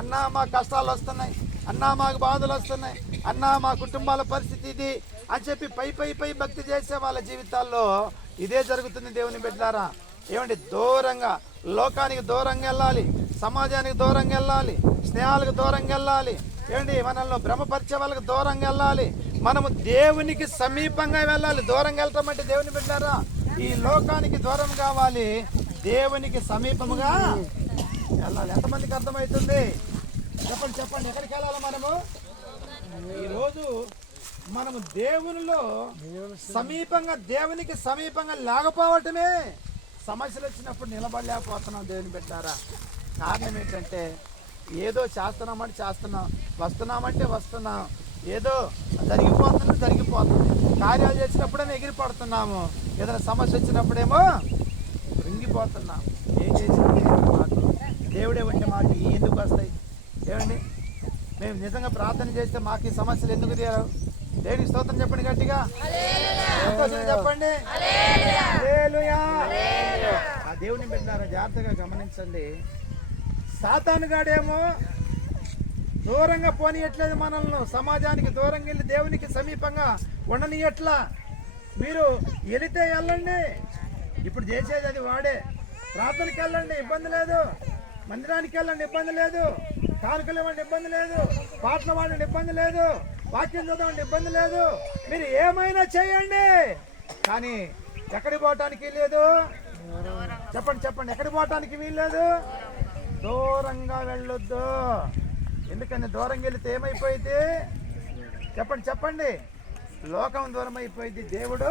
అన్నా మా కష్టాలు వస్తున్నాయి, అన్నా మాకు బాధలు వస్తున్నాయి, అన్నా మా కుటుంబాల పరిస్థితి ఇది అని చెప్పి పై భక్తి చేసే వాళ్ళ జీవితాల్లో ఇదే జరుగుతుంది. దేవుని బిడ్డలారా, ఏమండి, దూరంగా లోకానికి దూరంగా వెళ్ళాలి, సమాజానికి దూరంగా వెళ్ళాలి, స్నేహాలకు దూరంగా వెళ్ళాలి, ఏమండి మనల్ని భ్రమపరిచే వాళ్ళకి దూరంగా వెళ్ళాలి. మనము దేవునికి సమీపంగా వెళ్ళాలి. దూరంగా వెళ్ళటం అంటే దేవుని బిడ్డలారా, ఈ లోకానికి దూరం కావాలి, దేవునికి సమీపముగా వెళ్ళాలి. ఎంతమందికి అర్థమవుతుంది? చెప్పండి చెప్పండి, ఎక్కడికి వెళ్ళాలి మనము? ఈరోజు మనము దేవునిలో సమీపంగా, దేవునికి సమీపంగా లేకపోవటమే సమస్యలు వచ్చినప్పుడు నిలబడలేకపోతున్నాం. దేవుని పెట్టారా? కారణం ఏంటంటే ఏదో చేస్తున్నామంటే చేస్తున్నాం, వస్తున్నామంటే వస్తున్నాం, ఏదో జరిగిపోతుంది. కార్యాలు చేసినప్పుడేమో ఎగిరిపడుతున్నాము, ఏదైనా సమస్య వచ్చినప్పుడేమో రింగిపోతున్నాం. ఏం చేసింది మాకు దేవుడే ఉంటే మాకు ఎందుకు వస్తాయి? ఏమండి, మేము నిజంగా ప్రార్థన చేస్తే మాకు ఈ సమస్యలు ఎందుకు తీరావు? దేవునికి స్తోత్రం చెప్పండి, గట్టిగా చెప్పండి. ఆ దేవుని పెట్టినారా? జాగ్రత్తగా గమనించండి. సాతానుగాడేమో దూరంగా పోనీయట్లేదు మనల్ని, సమాజానికి దూరంగా వెళ్ళి దేవునికి సమీపంగా ఉండనియట్లా. మీరు వెళితే వెళ్ళండి, ఇప్పుడు చేసేది అది వాడే. ప్రార్థనకి వెళ్ళండి, ఇబ్బంది లేదు. మందిరానికి వెళ్ళండి, ఇబ్బంది లేదు. కానుకలు ఇవ్వండి, ఇబ్బంది లేదు. పాటలు పాడండి, ఇబ్బంది లేదు. వాక్యం చదవండి, ఇబ్బంది లేదు. మీరు ఏమైనా చేయండి, కానీ ఎక్కడికి పోవటానికి లేదు. చెప్పండి, ఎక్కడికి పోవటానికి వీల్లేదు. దూరంగా వెళ్ళొద్దు. ఎందుకని దూరంగా వెళితే ఏమైపోయింది? చెప్పండి, లోకం దూరం అయిపోయింది, దేవుడు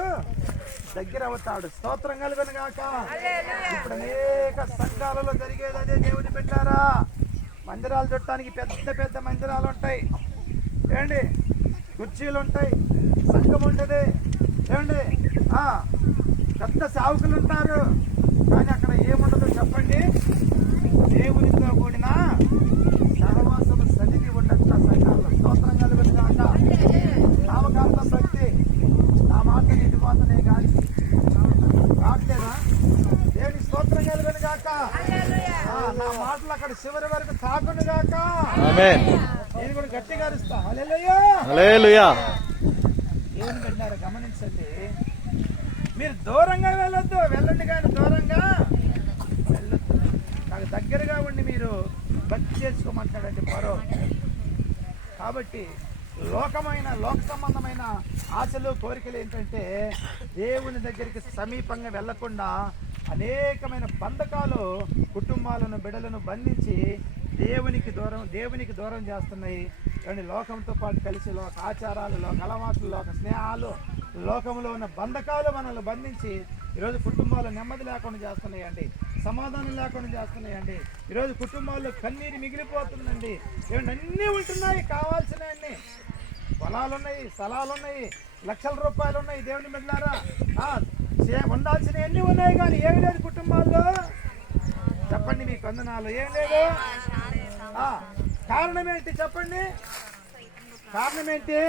దగ్గర అవుతాడు. స్తోత్రం కలుగును గాక. ఇప్పుడు అనేక సంఘాలలో జరిగేది అదే. దేవుని పెట్టారా? మందిరాలు చుట్టానికి పెద్ద మందిరాలు ఉంటాయి, ఏమండి, కుర్చీలు ఉంటాయి, సంఘం ఉంటుంది, ఏమండి, పెద్ద సేవకులు ఉంటారు. కానీ అక్కడ ఏముండదు చెప్పండి? దేవునితో కూడిన సహవాసం సన్నిధి ఉండదు సంఘాల్లో. స్తోత్రం కలుగును గాక. నామకార్థం భక్తి, నా మాట నిండిపోతనే కానీ రావట్లేదా? దేవుని స్తోత్రం కలుగును గాక. నా మాటలు అక్కడ చివరి వరకు తాకును గాక. నేను కూడా గట్టిగా అరుస్తా. హల్లెలూయా. దేవుని పెట్టారు, గమనించండి. మీరు దూరంగా వెళ్ళొద్దు, వెళ్ళండి, కానీ దూరంగా వెళ్ళొద్దు. నాకు దగ్గరగా ఉండి మీరు భక్తి చేసుకోమంటాడండి పరో. కాబట్టి లోక సంబంధమైన ఆశలు, కోరికలు ఏంటంటే దేవుని దగ్గరికి సమీపంగా వెళ్లకుండా అనేకమైన బంధకాలు కుటుంబాలను, బిడ్డలను బంధించి దేవునికి దూరం చేస్తున్నాయి. కానీ లోకంతో పాటు కలిసి లోక ఆచారాలు, లోక అలవాట్లు, లోక స్నేహాలు, లోకంలో ఉన్న బంధకాలు మనల్ని బంధించి ఈరోజు కుటుంబాలు నెమ్మది లేకుండా చేస్తున్నాయండి, సమాధానం లేకుండా చేస్తున్నాయండి. ఈరోజు కుటుంబాల్లో కన్నీరు మిగిలిపోతుందండి. ఏమంటే అన్నీ ఉంటున్నాయి, కావాల్సినవన్నీ, పొలాలున్నాయి, స్థలాలున్నాయి, లక్షల రూపాయలు ఉన్నాయి. దేవుని బిడ్డలారా, ఉండాల్సినవి అన్నీ ఉన్నాయి, కానీ ఏమి లేదు కుటుంబాల్లో. చెప్పండి, మీకు వందనాలు. ఏం లేదు. కారణం ఏంటి చెప్పండి? కారణం ఏంటి?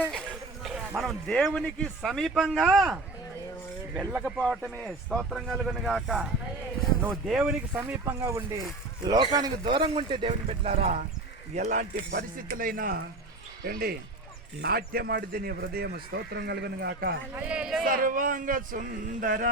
మనం దేవునికి సమీపంగా వెళ్ళకపోవటమే. స్తోత్రం కలుగును గాక. నువ్వు దేవునికి సమీపంగా ఉండి లోకానికి దూరంగా ఉంటే దేవుని బిడ్డలారా, ఎలాంటి పరిస్థితులైనా ఏంటి నాట్యమాడితే నీ హృదయం. స్తోత్రం కలుగును గాక. సర్వాంగ సుందర